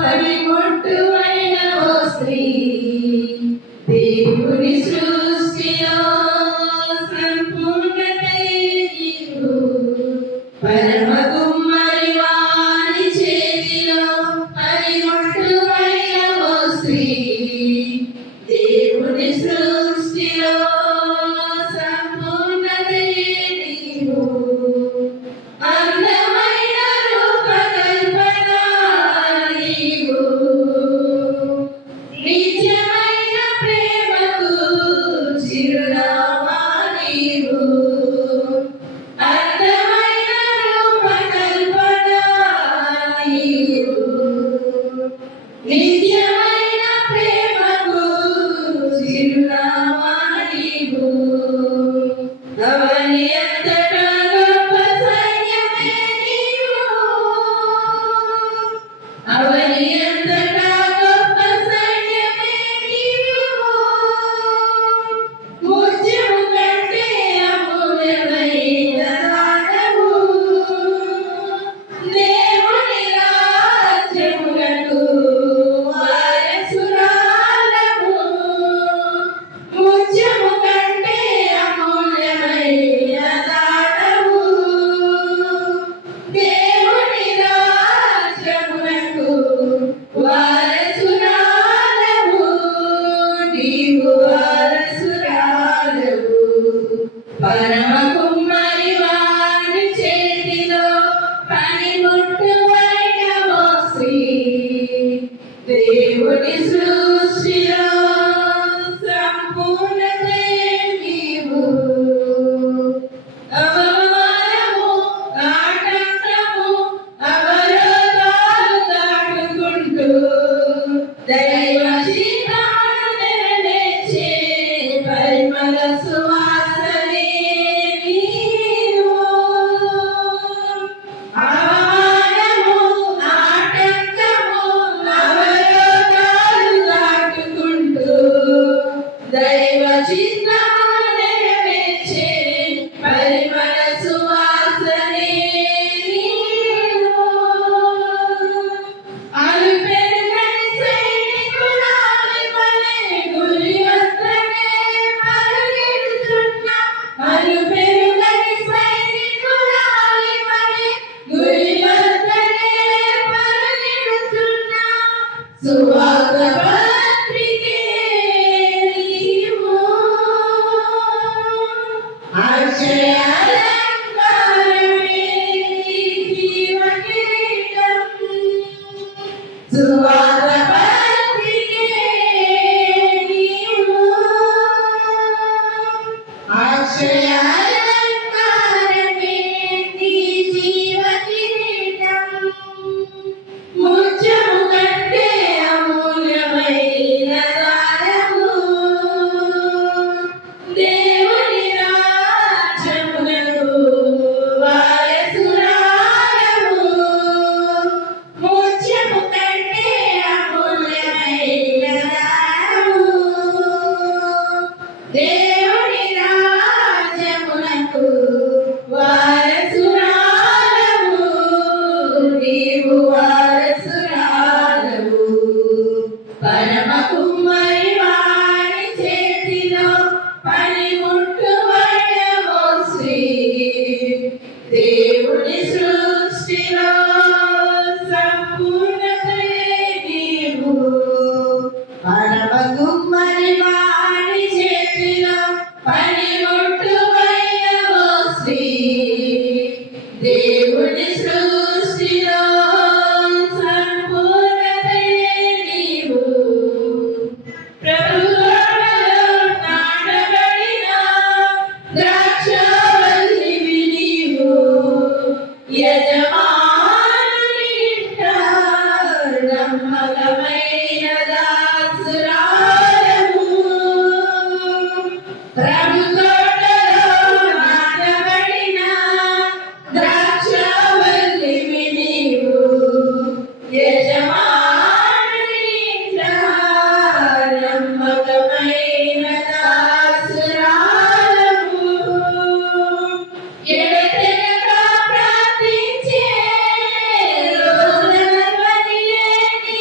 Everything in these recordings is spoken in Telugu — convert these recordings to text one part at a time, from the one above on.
పనిముట్టువైన ఓ స్త్రీ దేవుని సృష్టిలో సంపూర్ణతయే నీవు పరమ కుమ్మరి వాని చేతిలో పనిముట్టువైన ఓ స్త్రీ దేవుని సృష్టిలో సంపూర్ణతయే నీవు నిత్యమైన ప్రేమకు చిరునామా నీవు అవని అంతటా గొప్ప సైన్యమే నీవు అవని అంతటా గొప్ప సైన్యమే నీవు ముత్యము కంటే అమూల్యమైన దానవు దేవుని రాజ్యములకు పరమ కుమ్మరి వారి చేతిలో పనిముట్టువైన ఓ స్త్రీ దేవుని సృష్టిలో సంపూర్ణతయే నీవు అవమానము ఆటంకము అవరోధాలు దాటుకుంటూ దైవ చిత్తాన్ని నెరవేర్చే పరిమళ సువాసనే నీవు అవమానము ఆటంకము అవరోధాలు దాటుకుంటూ దైవ చిత్తాన్ని నెరవేర్చే పరిమళ సువాసనే నీవు అలుపెరుగని సైనికురాలి వలె గురి వద్దనే పరుగెడుతున్నా అలుపెరుగని సైనికురాలి వలె గురి వద్దనే పరుగెడుతున్నా సువార్త పత్రికే నీవు అక్షయాలంకారమే నీ జీవ కిరీటం సువార్త పత్రికే నీవు అక్షయాలంకారమే నీ జీవ కిరీటం ముత్యము కంటే అమూల్యమైన దానము దేవుని రాజ్యమునకు వారసురాలవు ముత్యము కంటే అమూల్యమైన దానము దేవుని రాజ్యమునకు వారసురాలవు నీవు వారసురాలవు పరమ కుమ్మరి వారి చేతిలో పనిముట్టువైన ఓ స్త్రీ దేవుని సృష్టిలో సంపూర్ణతయే నీవు పరమ కుమ్మరి వారి చేతిలో పనిముట్టువైన ఓ స్త్రీ దేవుని సృష్టిలో సంపూర్ణతయే నీవు ప్రభుత్వాలలో నాటబడిన ద్రాక్షావల్లివి నీవు యజమానుని ఇంట నమ్మకమైన దాసురాలవు ప్రభుత్వాలలో నాటబడిన ద్రాక్షావల్లివి నీవు యజమానుని ఇంట నమ్మకమైన దాసురాలవు ఎడతెగక ప్రార్థించే రోజులవనియే నీ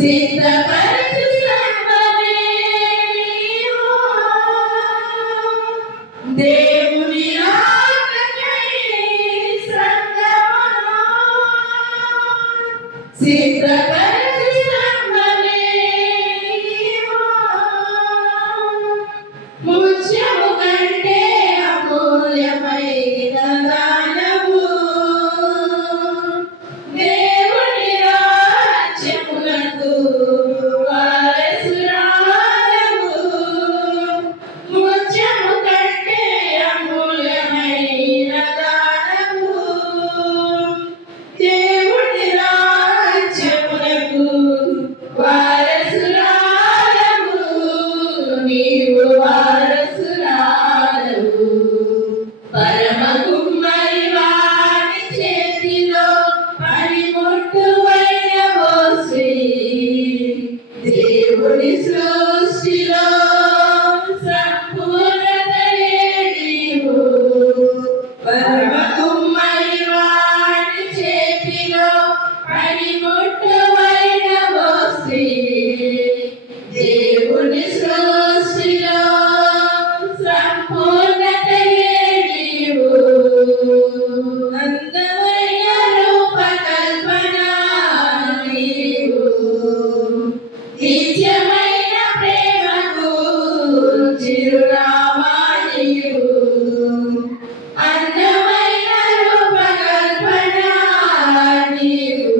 సిద్ధపరచు సంఘమే నీవు. దేవుని రాకకై సంఘమును సిద్ధపరచు సంఘమే నీవు. ముత్యము కంటే అమూల్యమైన దానవు. దేవుని రాజ్యమునకు వారసురాలవు. ముత్యము కంటే అమూల్యమైన దానవు. దేవుని రాజ్యమునకు వారసురాలవు. నీవు వారసురాలవు. పరమ కుమ్మరి వాని చేతిలో పనిముట్టువైన ఓ స్త్రీ. దేవుని సృష్టిలో సంపూర్ణతయే నీవు. పరమ కుమ్మరి వాని చేతిలో పనిముట్టువైన ఓ స్త్రీ. దేవుని సృష్టిలో సంపూర్ణతయే నీవు. అందమైన రూపకల్పన నీవు. నిత్యమైన ప్రేమకు చిరునామా నీవు. అందమైన రూపకల్పన నీవు.